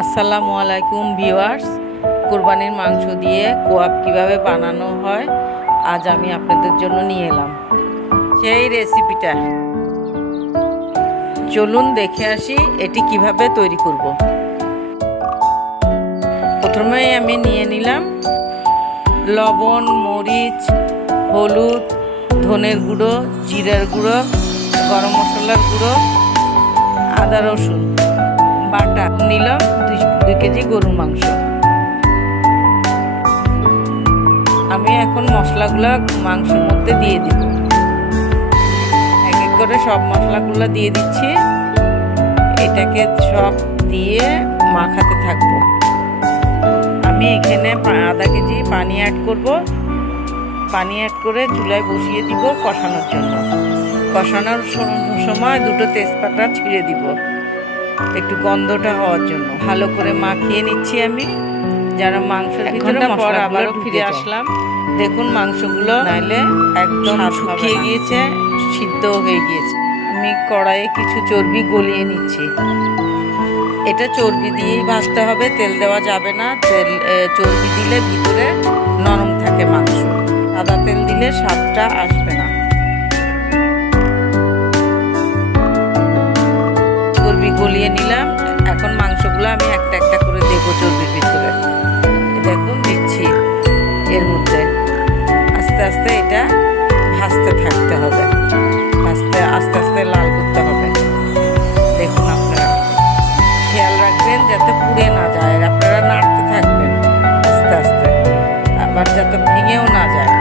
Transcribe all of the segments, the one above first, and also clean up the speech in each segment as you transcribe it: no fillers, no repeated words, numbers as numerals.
আসসালামু আলাইকুম ভিউয়ার্স, কুরবানির মাংস দিয়ে কোয়াব কিভাবে বানানো হয় আজ আমি আপনাদের জন্য নিয়ে এলাম সেই রেসিপিটা। চলুন দেখে আসি এটি কিভাবে তৈরি করব। প্রথমেই আমি নিয়ে নিলাম লবণ, মরিচ, হলুদ, ধনের গুঁড়ো, জিরার গুঁড়ো, গরম মশলার গুঁড়ো, আদা রসুন বাটা নিলাম 2 কেজি গরুর মাংস। আমি এখন মশলাগুলো মাংসের মধ্যে দিয়ে দিব। এক এক করে সব মশলাগুলো দিয়ে দিচ্ছি। এটাকে সব দিয়ে মাখাতে থাকবো। আমি এখানে আধা কেজি পানি অ্যাড করব। পানি অ্যাড করে চুলায় বসিয়ে দিব কষানোর জন্য। কষানোর সময় 2টো তেজপাতা ছিঁড়ে দিব একটু গন্ধটা হওয়ার জন্য। ভালো করে মাখিয়ে নিচ্ছি আমি। যারা মাংসের ভিতরে মশলা আবারও ফিরে আসলাম। দেখুন মাংসগুলো নাইলে একদম শুকিয়ে গিয়েছে, সিদ্ধ হয়ে গিয়েছে। আমি কড়াইয়ে কিছু চর্বি গলিয়ে নিচ্ছি। এটা চর্বি দিয়েই ভাজতে হবে, তেল দেওয়া যাবে না। চর্বি দিলে ভিতরে নরম থাকে মাংস। সাদা তেল দিলে স্বাদটা আসবে না। চর্বি গলিয়ে নিলাম। এখন মাংসগুলো আমি একটা একটা করে দেবো চর্বির ভিতরে। দেখুন দিচ্ছি। এর মধ্যে আস্তে আস্তে এটা ভাজতে থাকতে হবে। আস্তে আস্তে লাল করতে হবে। দেখুন আপনারা খেয়াল রাখবেন যাতে পুড়ে না যায়। আপনারা নাড়তে থাকবেন আস্তে আস্তে, আবার যাতে ভেঙেও না যায়।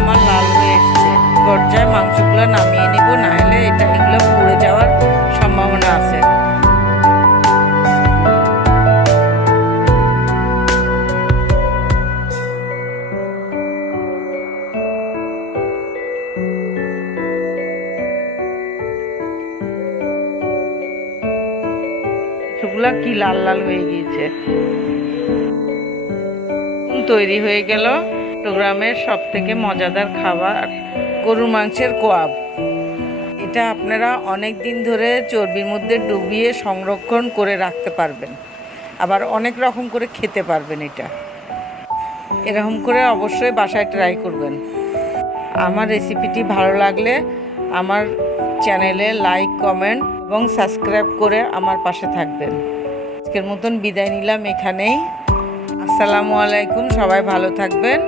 আমার লাল হয়ে এসছে। পর্যায়ে মাংসগুলো নামিয়ে নিব, না হলে এগুলো পুড়ে যাওয়ার সম্ভাবনা আছে। সেগুলা কি লাল লাল হয়ে গিয়েছে। তৈরি হয়ে গেল চট্টগ্রামের সবথেকে মজাদার খাবার গরুর মাংসের কোয়াব। এটা আপনারা অনেক দিন ধরে চর্বির মধ্যে ডুবিয়ে সংরক্ষণ করে রাখতে পারবেন, আবার অনেক রকম করে খেতে পারবেন। এটা এরকম করে অবশ্যই বাসায় ট্রাই করবেন। আমার রেসিপিটি ভালো লাগলে আমার চ্যানেলে লাইক, কমেন্ট এবং সাবস্ক্রাইব করে আমার পাশে থাকবেন। আজকের মতন বিদায় নিলাম এখানেই। আসসালামু আলাইকুম, সবাই ভালো থাকবেন।